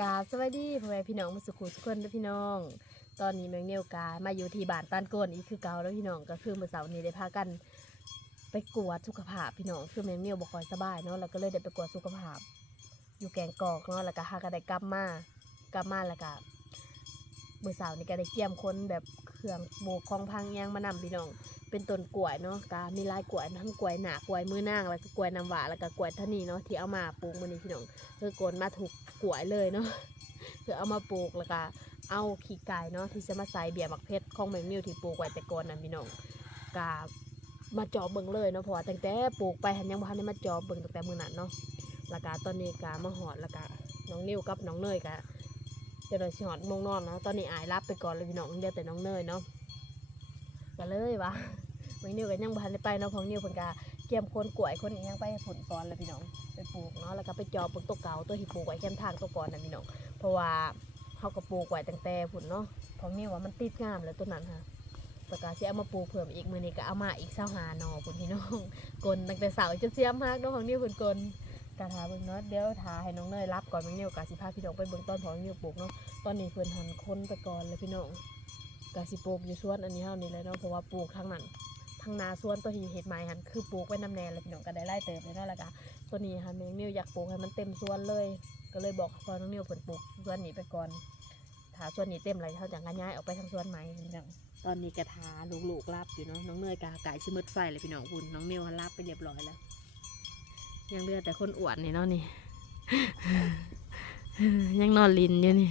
กาสวัสดีพ่อแม่พี่น้องมาสุขุสุขคนเด้อพี่น้อง ตอนนี้แมงเนียวกามาอยู่ที่บ้านตานโกนอีกคือเก่าแล้วพี่น้องก็คือเมื่อเสาร์นี้ได้พากัน ไปกวดสุขภาพพี่น้องคือแมงเนียวบ่ค่อยสบายเนาะแล้วก็เลยได้ไปกวดสุขภาพ อยู่แกงกอกเนาะแล้วก็หากระได้กลับมากลับมาแล้วก็เมื่อเสาร์นี้ก็ได้เกี่ยมคนแบบ เครื่องโบกของพังยังมานำพี่น้อง เป็นต้นกล้วยเนาะกามีลายกล้วยทั้งกล้วยหนากล้วยมือนางแล้วก็กล้วยน้ำหวานแล้วก็กล้วยทะนีเนาะที่เอามาปลูกมื้อนี้พี่น้องคือโกนมาถูกกล้วยเลยเนาะคือเอามาปลูกแล้วก็เอาขี้ไก่เนาะที่จะมาใส่เบียร์หมักเพชรของแมงมิวที่ปลูกไว้แต่ก่อนนะพี่น้องกามาจอบเบิ่งเลยเนาะพราะว่าตั้งแต่ปลูกไปหันยังบ่ทันได้มาจอบเบิ่งตั้งแต่มื้อนั้นเนาะแล้วก็ตอนนี้กามาหอดแล้วก็น้องนิวกับน้องเนยก็เดี๋ยวเราสิหอดมงนอนเนาะตอนนี้อายรับไปก่อนเลยพี่น้องเดียวแต่น้องเนยเนาะก็เลยวะแมงนิวก็ยังบ่ทันได้ไปเนาะของนิวพนก็เกี่ยมคนกล้วยคนอีหยังไปผลก่อนเลยพี่น้องไปปลูกเนาะแล้วก็ไปจอบเบิ่งตัวเก่าตัวที่ปลูกไว้แคมทางตัวก่อนนะพี่น้องเพราะว่าเขาก็ปลูกไว้ตั้งแต่ผุนเนาะของนี่ว่ามันติดงามแล้วต้นนั้นค่ะประกาศสิเอามาปลูกเพิ่มอีกมือนี้ก็เอามาอีกเสาหานอพี่น้องกลตั้งแต่เสาจนเสียมากเนาะของนี่เพิ่นกล กะทาเบิ่งเนาะเดี๋ยวทาให้น้องเนยรับก่อนแมงนิวกะสิพาพี่น้องไปเบิ่งต้นของนิวปลูกเนาะตอนนี้เพิ่นหันคนไปก่อนเลยพี่น้องกะสิปลูกอยู่สวนอันนี้เฮานี่เลยเนาะเพราะว่าปลูกทางนั้นทางนาสวนตัวที่เฮ็ดไม้หันคือปลูกไว้น้ำแนนเลยพี่น้องก็ได้ไล่เติมเลยเนาะแล้วก็ตัวนี้ค่ะแมงนิวอยากปลูกให้มันเต็มสวนเลย ก็เลยบอกพอน้องนิวผลปลูกสวนนี้ไปก่อนถาสวนนี้เต็มอะไรเขาจะกันย้ายออกไปทางสวนใหม่พี่น้องตอนนี้กระทาลูกๆรับอยู่เนาะน้องเนยกาไก่ชิมืดไฟเลยพี่น้องคุณน้องนิวรับไปเรียบร้อยแล้ว ยังเหลือแต่คนอวดนี่เนาะนี่ ยังนอนลินอยู่นี่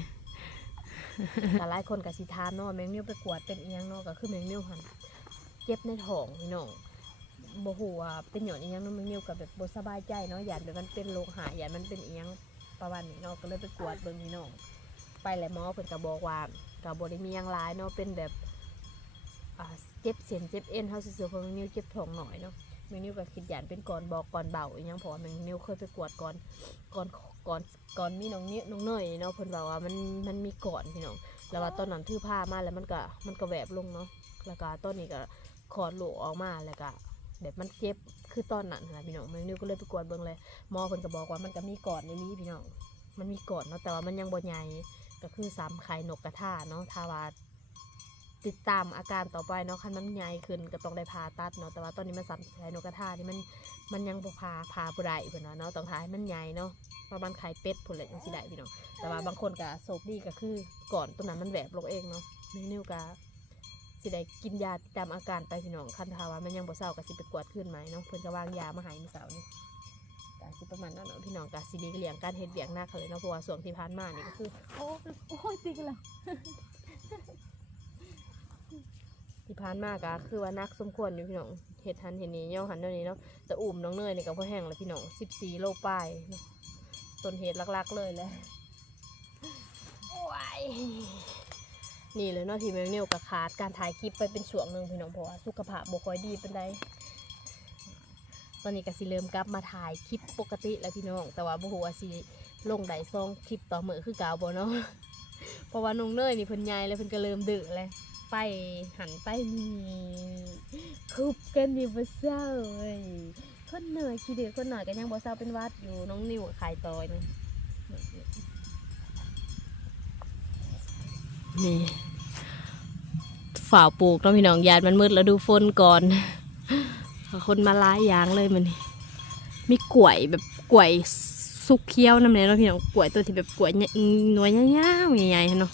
แต่หลายคนกับสิทานเนาะแมงนิวไปกวดเป็นเอียงเนาะก็คือแมงนิวหันเจ็บในท้องพี่น้องบ่ฮู้ว่าเป็นหย่อนอีหยังเนาะมันนิ้วกับแบบบ่สบายใจเนาะยานแบบมันเป็นโรคหายยานมันเป็นเอียงประมาณนี้เนาะก็เลยไปกวดเบิ่งนี่เนาะไปแล้วหมอเพิ่นก็บอกว่าก็บ่ได้มีหยังหลายเนาะเป็นแบบเจ็บเส้นเจ็บเอ็นเฮาซื่อๆเพราะมันนิ้วเจ็บท้องหน่อยเนาะ แมงนิ้วก็คิดหยานเป็นก่อนบอกก่อนเบาอีหยังเพราะว่าแมงนิ้วเคยไปกวดก่อนก่อนก่อนก่อนมีน้องนิ้วน้องเนยเนาะเพิ่นบอกว่ามันมันมีก่อนพี่น้องแล้วว่าตอนนั้นถือผ้ามาแล้วมันก็มันก็แหวบลงเนาะแล้วก็ตอนนี้ก็คลอดลูกออกมาแล้วก็แบบมันเจ็บคือตอนนั้นนะพี่น้องแมงนิวก็เลยไปกวดเบิ่งเลยหมอเพิ่นก็บอกว่ามันก็มีก่อนในนี้พี่น้องมันมีก่อนเนาะแต่ว่ามันยังบ่ใหญ่ก็คือสามไข่นกกระทาเนาะถาวา ติดตามอาการต่อไปเนาะคันมันใหญ่ขึ้นก็ต้องได้ผ่าตัดเนาะแต่ว่าตอนนี้มันสามไข่นกกระทานี่มันมันยังบ่พาพาบ่ได้เพิ่นว่าเนาะต้องทาให้มันใหญ่เนาะประมาณไข่เป็ดพุ่นแหละจังสิได้พี่น้องแต่ว่าบางคนก็โชคดีก็คือก่อนตัวนั้นมันแหวบลงเองเนาะแมงนิวก็สิได้กินยาติดตามอาการไปพี่น้องคันทาว่ามันยังบ่เศร้าก็สิไปกวดขึ้นไหมเนาะเพิ่นก็วางยามาให้มื้อเช้านี่ก็สิประมาณนั้นเนาะพี่น้องก็สิหลีกเลี่ยงการเฮ็ดเวียกหน้าเขาเลยเนาะเพราะว่าช่วงที่ผ่านมานี่ก็คือโอ้ยโอ้ยติกันแล้ว ที่ผ่านมาก็คือว่านักสมควรอยู่พี่น้องเฮ็ดหันเฮ็ดนี่ย่อหันเดี๋ยวนี้เนาะแต่อุ้มน้องเนยนี่ก็พอแห้งแล้วพี่น้อง14โลปลายต้นเหตุหลักๆเลยแหละโอ้ยนี่เลยเนาะที่แมวเนียวกับขาดการถ่ายคลิปไปเป็นช่วงหนึ่งพี่น้องเพราะว่าสุขภาพบ่ค่อยดีเป็นไรตอนนี้ก็สิเริ่มกลับมาถ่ายคลิปปกติแล้วพี่น้อง แต่ว่าบ่ฮู้ว่าสิลงได้ซองคลิปต่อมือคือเก่าบ่เนาะเพราะว่าน้องเนยนี่เพิ่นใหญ่แล้วเพิ่นก็เริ่มดื้อเลย ไปหันไปนี่คุบกันอยู่บ่เศร้าเว้ยคนหน่อยขี้ดื้อคนหน่อยก็ยังบ่เศร้าเป็นวัดอยู่น้องนิวขายตอยนึงนี่ฝ่าปลูกเนาะพี่น้องยานมันมืดแล้วดูฝนก่อน คนมาล้ายยางเลยมันนี่มีกล้วยแบบกล้วยสุกเคี้ยวน้ำเนี่ยเนาะพี่น้องกล้วยตัวที่แบบกล้วยเนี่ยหน่วยยาวๆใหญ่ๆเนาะ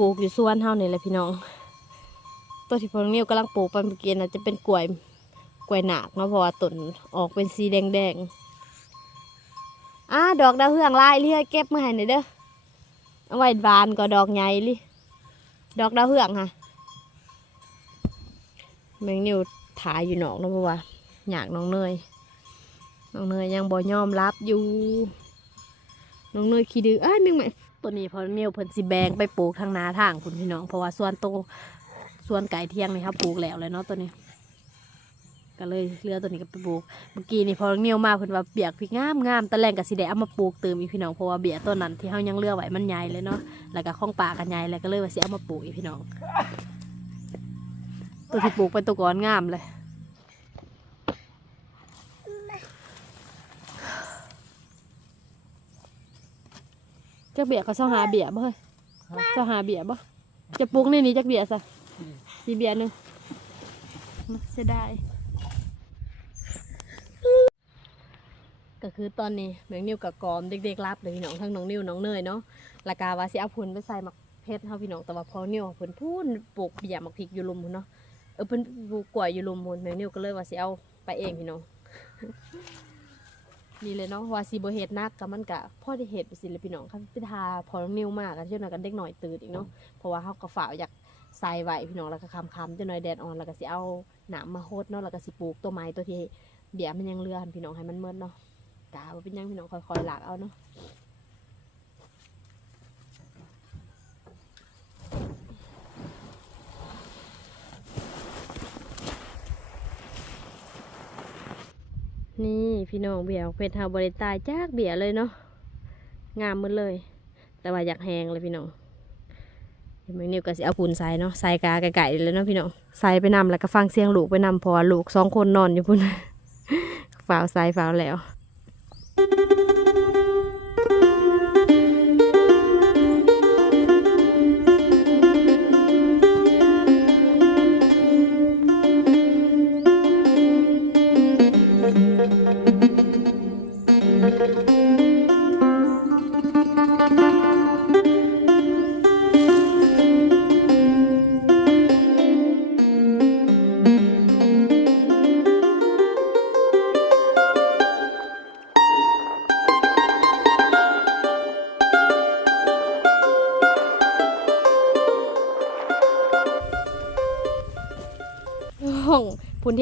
ปลูกอยู่สวนเฮานี่แหละพี่น้อง ตัวที่พอนิ้วกำลังปลูกไปเมื่อกี้นะจะเป็นกล้วยกล้วยหนากเนาะเพราะว่าต้นออกเป็นสีแดงๆอ่าดอกดาวเฮืองลายเรียเก็บมาให้หน่อยเด้อเอาไว้บานก็ดอกใหญ่ลิดอกดาวเฮืองค่ะแมงนิวถ่ายอยู่นอกเนาะเพราะว่าอยากน้องเนยน้องเนยยังบ่ยอมรับอยู่ น้องเนยขี้ดื้อเอ้ยแมงใหม่ ตัวนี้พอนิวเพิ่นสิแบงไปปลูกทางนาทางคุณพี่น้อง เพราะว่าส่วนโตส่วนไก่เที่ยงนี่ครับปลูกแล้วเลยเนาะตัวนี้ ก็เลยเลือตัวนี้ก็ไปปลูก เมื่อกี้นี่พอเนียวมาเพิ่นว่าเบียกพี่งามงามตะแรงกับสีแดงเอามาปลูกเติมอีพี่น้องเพราะว่าเบียต้นนั้นที่เฮายังเลือไว้มันใหญ่เลยเนาะแล้วก็ข้องป่ากันใหญ่แล้วก็เลยว่าสิเอามาปลูกอีพี่น้อง ตัวที่ปลูกเป็นตัวก่อนงามเลย จักเบียร์เขาเซาหาเบียร์บ่เฮ้ยเซาหาเบียร์บ่จะปลูกในนี้จักเบียร์ซะมีเบียร์หนึงเสียดายก็คือตอนนี้แมงนิวกับกอมเด็กๆรับเลยพี่น้องทั้งน้องนิวน้องเนยเนาะและกาว่าสิเอาพุ่นไปใส่หมักเพชรเฮาพี่น้องแต่ว่าพอนิวเพิ่นพูนปลูกเบียร์หมักพริกอยู่ลุมพุ่นเนาะเออเพิ่นปลูกกล้วยอยู่ลุมพุ่นแมงนิวก็เลยว่าสิเอาไปเองพี่น้อง นี่เลยเนาะว่าสิบ่เฮ็ดนักก็มันก็พอได้เฮ็ดไปสิเลยพี่น้องคันไปทาพอน้องนิวมากกันเจ้าหน่อยกันเด็กหน่อยตื่นอีกเนาะเพราะว่าเฮาก็ฝ่าวอยากใส่ไว้พี่น้องแล้วก็คำๆเจ้าหน่อยแดดอ่อนแล้วก็สิเอาหนามมาโฮดเนาะแล้วก็สิปลูกต้นไม้ตัวที่เบี้ยมันยังเหลือหั่นพี่น้องให้มันเมิดเนาะกาว่าเป็นหยังพี่น้องค่อยๆหลากเอาเนาะ นี่พี่น้องเบี้ยเพชรเฮาบริตายจากเบี้ยเลยเนาะงามหมดเลย แต่ว่าอยากแหงเลยพี่น้องเดี๋ยวมงนิวก็สิเอาปูนใส่เนาะใส่กาไก่ๆเลยเนาะพี่น้องใส่ไปนำแล้วก็ฟังเสียงลูกไปนำเพอลูกสองคนนอนอยู่พุ่นฝ่าวใส่ฝ่าวแล้ว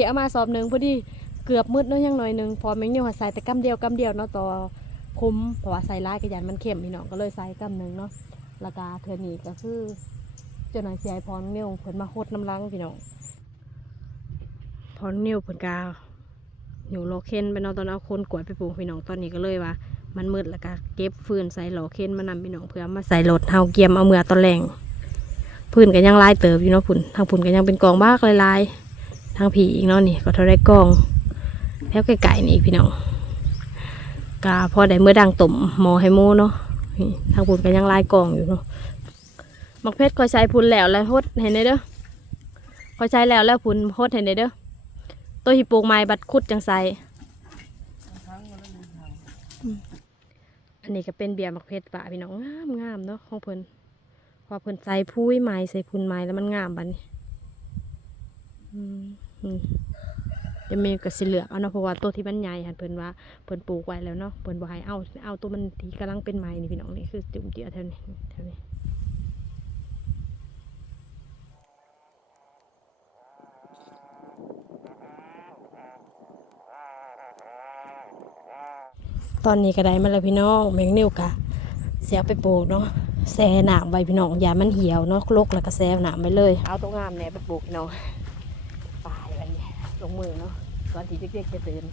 เอามาสอบหนึ่งพอดีเกือบมืดเนาะยังหน่อยหนึ่งพอแมงนิวหาใส่แต่กำเดียวกำเดียวเนาะต่อคุ้มเพราะว่าใส่ลายกระยันมันเข้มพี่น้องก็เลยใส่กำหนึ่งเนาะแล้วก็เธอนี่ก็คือเจ้าหน่อยเสียพรนิวเพิ่นมาโคดน้ำลังพี่น้องพรนิวเพิ่นกาอยู่โลเคนไปเนาะตอนเอาคนกวดไปปลูกพี่น้องตอนนี้ก็เลยว่า มันมืดแล้วก็เก็บฟืนใส่โลเคนมานำพี่น้องเพื่อมาใส่รถเฮาเกียมเอาเมือตอนแรงพื้นก็ยังลายเติบอยู่เนาะพุ่นทางพุ่นก็ยังเป็นกองบ้ากลายๆ ทางผีอีกเนาะนี่ก็เท่าได้กล้องแล้วไก่ๆนี่อีกพี่น้องกาพอได้เมื่อดังตุ่มหมอให้หมูเนาะทางพุ่นก็ยังลายกล้องอยู่เนาะมักเพชรก็ใช้พุ่นแล้วแล้วฮดเห็นได้เด้อก็ใช้แล้วแล้วพุ่นฮดเห็นได้เด้อตัวหิปลูกไม้บัดคุดจังใสอันนี้ก็เป็นเบียร์มักเพชรปะพี่น้องงามงามเนาะของเพิ่นพอเพิ่นใส่พุ้ยไม้ใส่พุ่นไม้แล้วมันงามบัดนี้อืม จะมีกระสิเหลือกเอาเนาะเพราะว่าตัวที่มันใหญ่หันเพิ่นว่าเพิ่นปลูกไว้แล้วเนาะเพิ่นบ่ให้เอาเอาตัวมันที่กำลังเป็นไม้นี่พี่น้องนี่คือจุ่มเจือแถวนี้แถวนี้ตอนนี้ก็ได้มาแล้วพี่น้องแมงนิวกะเสียไปปลูกเนาะแซ่หนามไว้พี่น้องอย่ามันเหี่ยวเนาะลกแล้วก็แซ่หนามไปเลย เอาตัวงามเนี่ยไปปลูกพี่น้องปลายวัน นี้ลงมือเนาะก่อนที่เด็กๆจะตื่น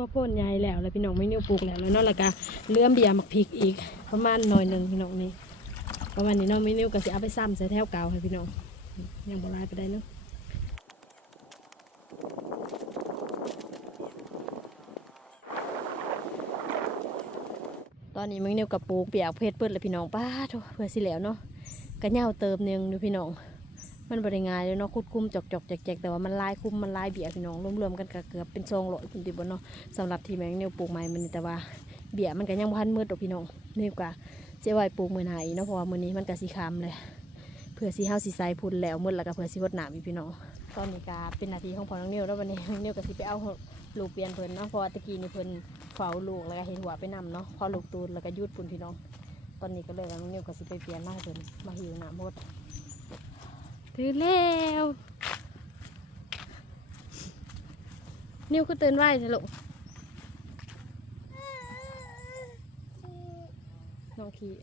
ว่าพ่นใหญ่แล้วแล้วพี่น้องไม่เนี่ยวปลูกแล้วแล้วเนาะแล้วก็เลื่อมเบียร์หมักพริกอีกประมาณหน่อยหนึ่งพี่น้องนี่ ประมาณนี้เนาะไม่นิ้วก็สิเอาไปซ้ำใส่แถวเก่าให้พี่น้องยังบ่ลายไปได้เนาะตอนนี้มึงนิ้วกับปลูกเปียกเพชรเปิดเลยพี่น้องป้าโถเพื่อสิแล้วเนาะกระเหย้าเติมนึงดูพี่น้อง มันบริงายเลยเนาะคุดคุ้มจอกจอกแจกแจกแต่ว่ามันลายคุ้มมันลายเบียร์พี่น้องรวมๆกันก็เกือบเป็นซองร้อยคุณติบเนาะสำหรับที่แมงเนิ้วปลูกใหม่มันแต่ว่าเบียร์มันก็ยังบ่ทันมืดดอกพี่น้องนี่กว่า เจ๊ไว้ปลูกมือไหนเนาะเพราะว่ามือนี้มันก็สีคำเลยเพื่อสีเฮาสีใสพุ่นแล้วมืดแล้วก็เพื่อสีวดหนามอีพี่น้องตอนนี้ก็เป็นนาทีของพ่อน้องนิวแล้ววันนี้น้องนิวก็สิไปเอาลูกเปลี่ยนเพิ่นเนาะเพราะว่าตะกี้นี่เพิ่นเฝ้าลูกแล้วก็เห็นหัวไปนำเนาะพอลูกตูนแล้วก็ยุดปุ่นพี่น้อง ตอนนี้ก็เลยน้องนิวก็สิไปเปลี่ยนมาเพิ่นมาหิวหน้ำหมดตื่นแล้วนิวคือตื่นไวใช่ลูก องขี้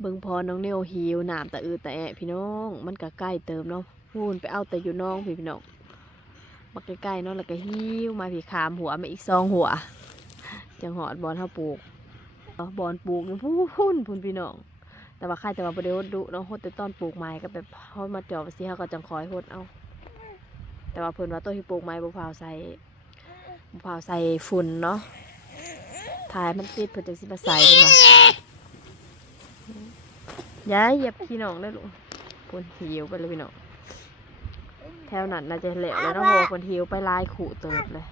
เบิ่งพอน้องเนวหิวน้ำแต่อือแต่แอะพี่น้อง มันก็ใกล้เติมเนาะพูนไปเอาแต่อยู่น้องพี่พี่น้องมาใกล้ๆเนาะแล้วก็หิวมาผีขามหัวมาอีกสองหัวจังหอดบอลเฮาปลูกบอลปลูกนี่พูนพูนพี่น้อง แต่ว่าใครแต่ว่าบ่ได้ฮดดุเนาะฮดแต่ตอนปลูกไม้ก็แบบเฮามาเจาะไปสิเฮาก็จังคอยฮดเอา แต่ว่าเพิ่นว่าต้นที่ปลูกไม้บ่พาวใส่บ่พาวใส่ฝุ่นเนาะายมันติดเพิ่นจังสิมาใส่เพิ่นว่าย้ายเหยียบพี่น้องได้อลูกเพิ่นหิวไปเลยพี่น้องแถวนั้นน่าจะแหลวแล้วนาะเพราะว่าเพิ่นหิวไปลายขู่เติบเลย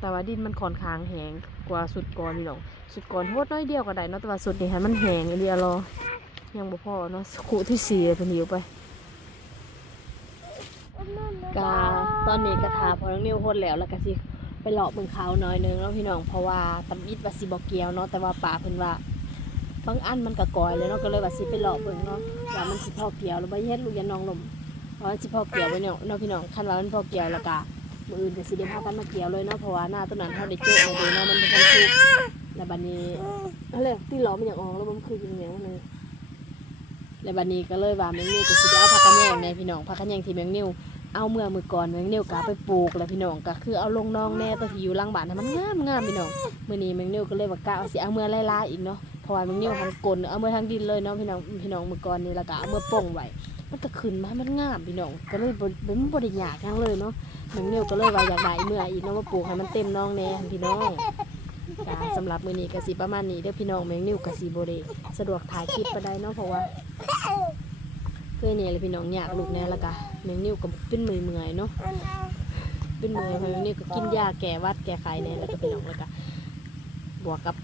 แต่ว่าดินมันค่อนข้างแห้งกว่าสุดก่อนพี่น้องสุดก่อนโทษน้อยเดียวก็ได้เนาะแต่ว่าสุดนี่ให้มันแห้งเดียวรอยังบ่พอเนาะขู่ที่สี่เลยเพิ่นหิวไปกาตอนนี้กระทาพอน้องนิวโคตรแล้วแล้วก็สิ ไปเลาะเบิ่งเขาหน่อยนึงเนาะพี่น้องเพราะว่าตำอิดว่าสิบ่เกียวเนาะแต่ว่าป่าเพิ่นว่าบางอันมันก็กอยเลยเนาะก็เลยว่าสิไปเลาะเบิ่งเนาะว่ามันสิพอเกียวหรือบ่เฮ็ดลูกยาน้องลมเพราะว่าสิพอเกียวไว้เนาะเนาะพี่น้องคันว่ามันพอเกียวแล้วก็มืออื่นก็สิได้พากันมาเกี่ยวเลยเนาะเพราะว่าหน้าต้นนั้นเฮาได้โจ๊ะเลยเนาะมันเป็นคนทุกแล้วบัดนี้อะไรที่ล้อมันอย่ากออกแล้วมันคือยังไงวะเนี่ยแล้วบัดนี้ก็เลยว่าแมงนิวก็สิได้เอาผักกระแยงแม่พี่น้องผักกระแยงที่แมงนิว เอาเมื่อมือก่อนแมงเนียวกาไปปลูกแล้วพี่น้องก็คือเอาลงน้องแน่ตัวที่อยู่หลังบ้านให้มันงามงามพี่น้องมื้อนี้แมงเนียวก็เลยว่ากะเอาสิเอาเมื่อไล่ๆอีกเนาะเพราะว่าแมงเนียวมันกลนเอาเมื่อทางดินเลยเนาะพี่น้องพี่น้องมือก่อนนี่ล้วก็เอาเมื่อป่งไว้มันก็ขึ้นมามันงามพี่น้องก็เลยบ่บ่มันบ่ได้ยากหยังเลยเนาะแมงเนียวก็เลยว่าอยากได้เมื่ออีกเนาะมาปลูกให้มันเต็มน้องแน่พี่น้องสำหรับมือนี้ก็สิประมาณนี้เด้อพี่น้องแมงเนียวก็สิบ่ได้สะดวกถ่ายคลิปไปานใดเนาะเพราะว่า พื่อนเนี่ยเลยพี่น้องอยากลูกแน่ละกะแมงนิ้วก็เป็นเมื่อยเมื่อยๆเนาะเป็นเมื่อยพราะแมงนิ้วก็กินยาแก้วัดแก้ไข้เนี่ยแล้วก็พี่น้องล้วก็บวกกับ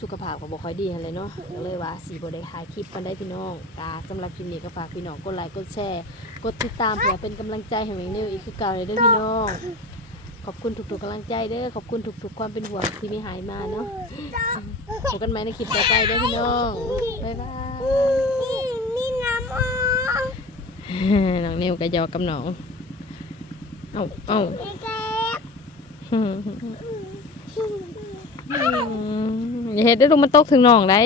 สุขภาพก็บ่ค่อยดีหั่นเลยเนาะเลยว่าสีบ่ได้ถ่ายคลิปกันได้พี่น้องกาสำหรับคลิปนี้ก็ฝากพี่น้องกดไลค์กดแชร์กดติดตามเพื่อเป็นกำลังใจให้แมงนิ้วอีกคือเก่าเลยเด้อพี่น้องขอบคุณทุกๆกำลังใจเด้อขอบคุณทุกๆความเป็นห่วงที่มีหายมาเนาะพบกันใหม่ในคลิปต่อไปเด้อพี่น้องบ๊ายบาย น้องนิวก็ยอกกับน้อง เอาเอาอย่าเห็ดได้ลูมันตกถึงน้องได้